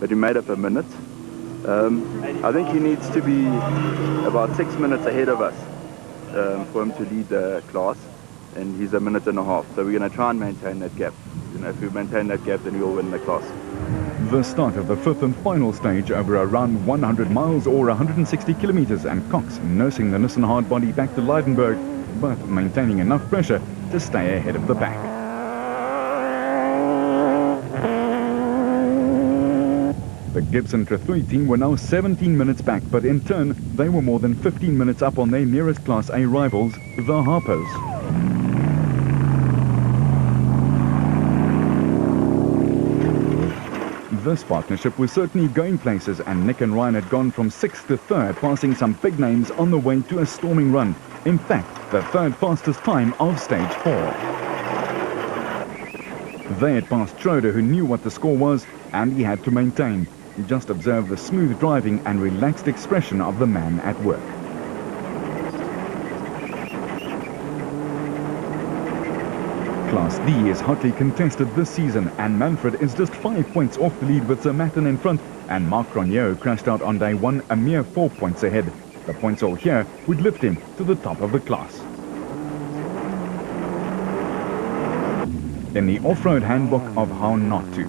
but he made up a minute. I think he needs to be about 6 minutes ahead of us for him to lead the class, and he's a minute and a half. So we're going to try and maintain that gap. You know, if we maintain that gap, then we'll win the class. The start of the fifth and final stage over around 100 miles or 160 kilometers, and Cox nursing the Nissan hardbody back to Leidenberg, but maintaining enough pressure to stay ahead of the pack. The Gibson Trethewey team were now 17 minutes back, but in turn, they were more than 15 minutes up on their nearest Class A rivals, the Harpers. This partnership was certainly going places, and Nick and Ryan had gone from 6th to 3rd, passing some big names on the way to a storming run. In fact, the third fastest time of stage 4. They had passed Schroeder, who knew what the score was, and he had to maintain. Just observe the smooth driving and relaxed expression of the man at work. Class D is hotly contested this season, and Manfred is just 5 points off the lead with Zermatten in front, and Marc Grenier, who crashed out on day 1, a mere 4 points ahead. The points all here would lift him to the top of the class. In the off-road handbook of how not to,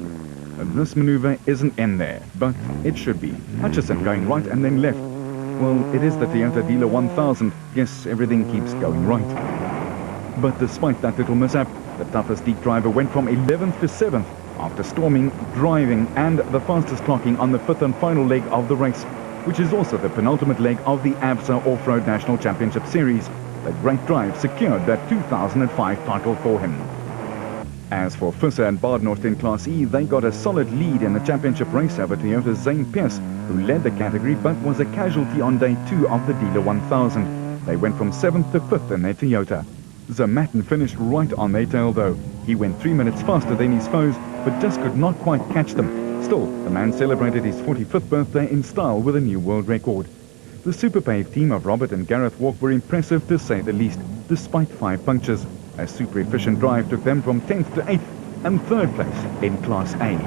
this maneuver isn't in there, but it should be. Hutchison going right and then left. Well, it is the Toyota Dealer 1000. Yes, everything keeps going right. But despite that little mishap, the toughest Deek driver went from 11th to 7th after storming, driving, and the fastest clocking on the 5th and final leg of the race, which is also the penultimate leg of the ABSA Off-Road National Championship Series. The great drive secured that 2005 title for him. As for Visser and Badenhorst in Class E, they got a solid lead in the championship race over Toyota's Zane Pierce, who led the category but was a casualty on day 2 of the Dealer 1000. They went from 7th to 5th in their Toyota. Zermatten finished right on their tail though. He went 3 minutes faster than his foes, but just could not quite catch them. Still, the man celebrated his 45th birthday in style with a new world record. The Superpave team of Robert and Gareth Walk were impressive to say the least, despite 5 punctures. A super efficient drive took them from 10th to 8th and 3rd place in Class A.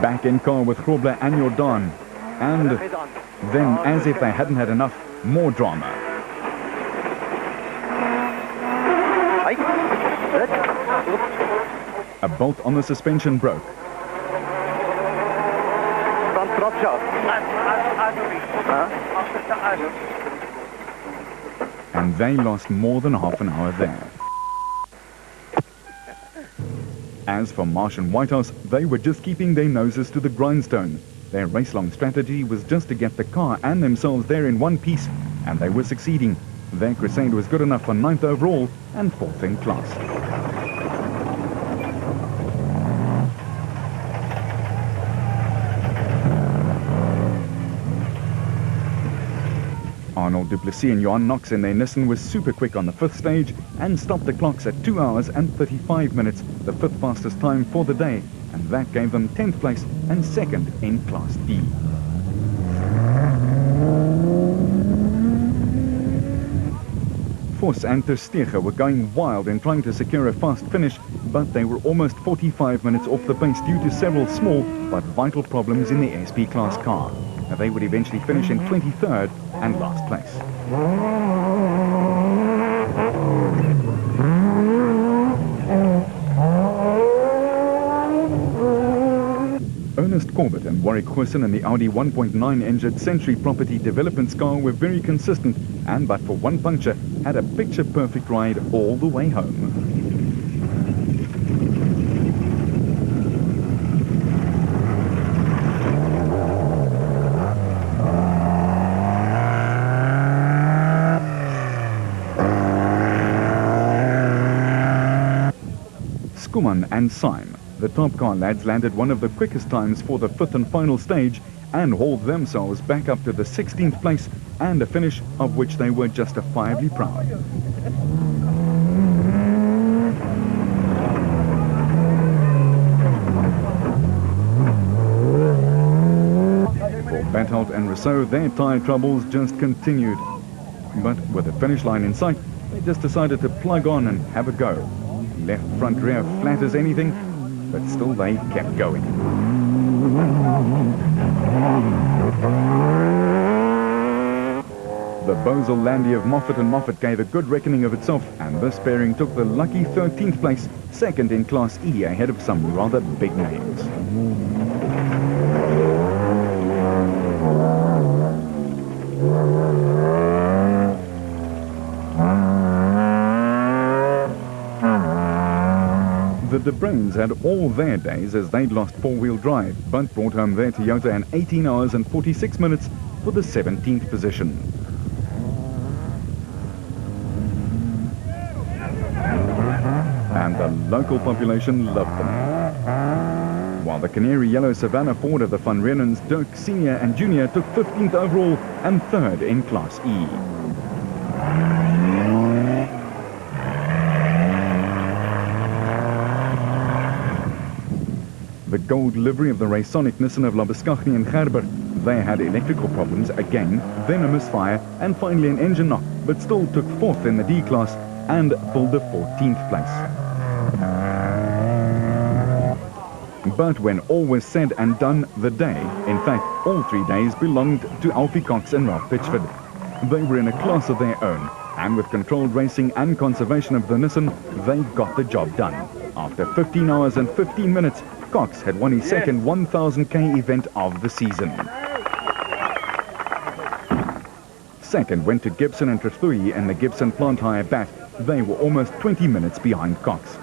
Back in car with Grobler and Jordan. And then, as if they hadn't had enough, more drama. A bolt on the suspension broke. And they lost more than half an hour there. As for Marsh and Whitehouse, they were just keeping their noses to the grindstone. Their race-long strategy was just to get the car and themselves there in one piece, and they were succeeding. Their crusade was good enough for 9th overall and 4th in class. Arnold Duplessis and Johan Knox in their Nissan was super quick on the 5th stage and stopped the clocks at 2 hours and 35 minutes, the 5th fastest time for the day, and that gave them 10th place and 2nd in Class D. Vos and Ter Steege were going wild in trying to secure a fast finish, but they were almost 45 minutes off the pace due to several small but vital problems in the SP class car. They would eventually finish in 23rd and last place. Ernest Corbett and Warwick Goosen in the Audi 1.9 engined Century Property Development car were very consistent and, but for one puncture, had a picture-perfect ride all the way home. Skuman and Syme, the top car lads, landed one of the quickest times for the 5th and final stage and hauled themselves back up to the 16th place and a finish of which they were justifiably proud. For Berthold and Rousseau, their tyre troubles just continued. But with the finish line in sight, they just decided to plug on and have a go. Left front rear flat as anything, but still they kept going. The Bosel Landy of Moffat and Moffat gave a good reckoning of itself, and this pairing took the lucky 13th place, second in Class E, ahead of some rather big names. The De Bruins had all their days as they'd lost four-wheel drive, but brought home their Toyota in 18 hours and 46 minutes for the 17th position. And the local population loved them. While the Canary Yellow Savannah Ford of the Van Reenens, Dirk Senior and Junior, took 15th overall and third in Class E. The gold livery of the Raysonic Nissan of Labuschagne and Gerber, they had electrical problems again, then a misfire, and finally an engine knock, but still took fourth in the D class and pulled the 14th place. But when all was said and done, the day, in fact all 3 days, belonged to Alfie Cox and Ralph Pitchford. They were in a class of their own, and with controlled racing and conservation of the Nissan, they got the job done. After 15 hours and 15 minutes, Cox had won his second 1000k event of the season. Second went to Gibson and Trethui and the Gibson Plant Hire Bat. They were almost 20 minutes behind Cox.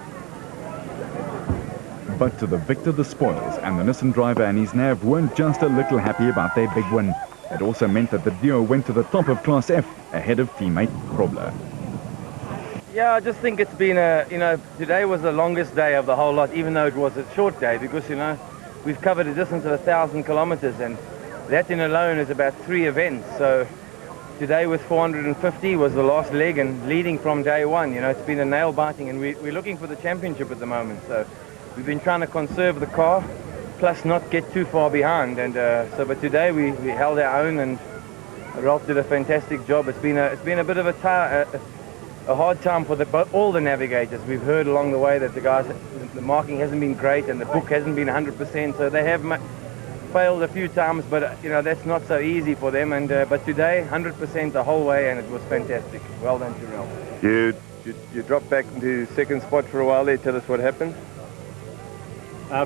But to the victor the spoils, and the Nissan driver and his nav weren't just a little happy about their big win. It also meant that the duo went to the top of Class F ahead of teammate Grobler. Yeah, I just think it's been today was the longest day of the whole lot, even though it was a short day, because, we've covered a distance of 1,000 kilometers, and that in alone is about 3 events. So today with 450 was the last leg, and leading from day one, it's been a nail-biting, and we're looking for the championship at the moment. So we've been trying to conserve the car, plus not get too far behind. And but today we held our own, and Ralph did a fantastic job. It's been a bit of a hard time for all the navigators. We've heard along the way that the marking hasn't been great and the book hasn't been 100%, so they have failed a few times, but that's not so easy for them. And but today 100% the whole way, and it was fantastic. Well done to Ralph. You dropped back into second spot for a while there. Tell us what happened.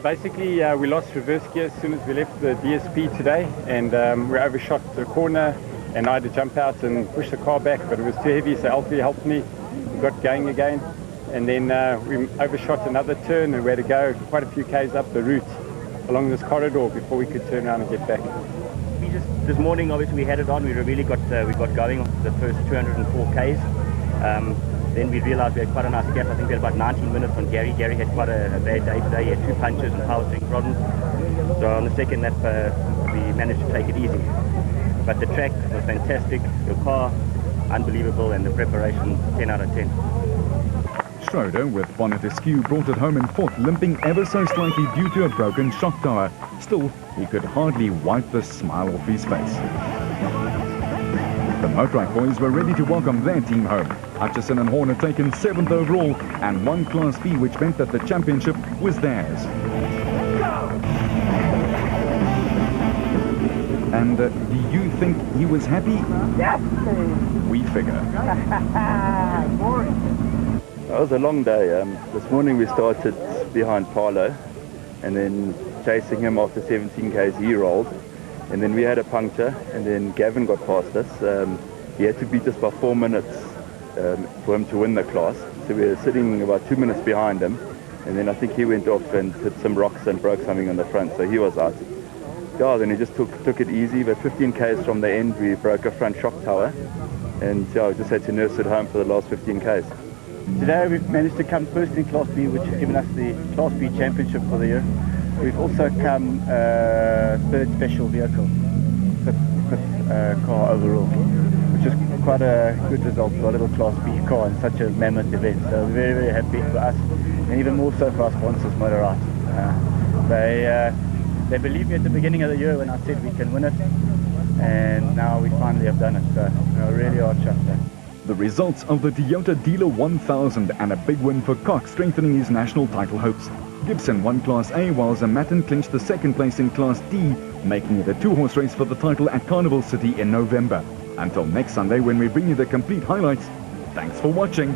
Basically, we lost reverse gear as soon as we left the DSP today, and we overshot the corner, and I had to jump out and push the car back, but it was too heavy, so Alfie helped me. We got going again, and then we overshot another turn, and we had to go quite a few k's up the route along this corridor before we could turn around and get back. This morning, obviously, we had it on. We really got going on the first 204 k's. Then we realized we had quite a nice gap. I think we had about 19 minutes on Gary. Gary had quite a bad day today. He had 2 punches and power steering problems. So on the second lap, we managed to take it easy. But the track was fantastic, the car unbelievable, and the preparation 10 out of 10. Schroeder, with bonnet askew, brought it home in fourth, limping ever so slightly due to a broken shock tower. Still, he could hardly wipe the smile off his face. The Motorrad boys were ready to welcome their team home. Hutchison and Horn had taken 7th overall and won Class B, which meant that the championship was theirs. And do you think he was happy? Yes. We figure. It was a long day. This morning we started behind Paolo, and then chasing him after 17 k's he rolled, and then we had a puncture, and then Gavin got past us. He had to beat us by 4 minutes for him to win the class, so we were sitting about 2 minutes behind him, and then I think he went off and hit some rocks and broke something on the front, so he was out. Yeah, then he just took it easy, but 15 k's from the end we broke a front shock tower, and yeah, we just had to nurse it home for the last 15 k's. Today we've managed to come first in Class B, which has given us the Class B championship for the year. We've also come third special vehicle, fifth car overall, which is quite a good result for a little Class B car in such a mammoth event. So we're very, very happy for us, and even more so for our sponsors, Motorrad. They believed me at the beginning of the year when I said we can win it, and now we finally have done it. So we really are chuffed. the results of the Toyota Dealer 1000 and a big win for Cox, strengthening his national title hopes. Gibson won Class A, while Zamatin clinched the second place in Class D, making it a two-horse race for the title at Carnival City in November. Until next Sunday, when we bring you the complete highlights, thanks for watching.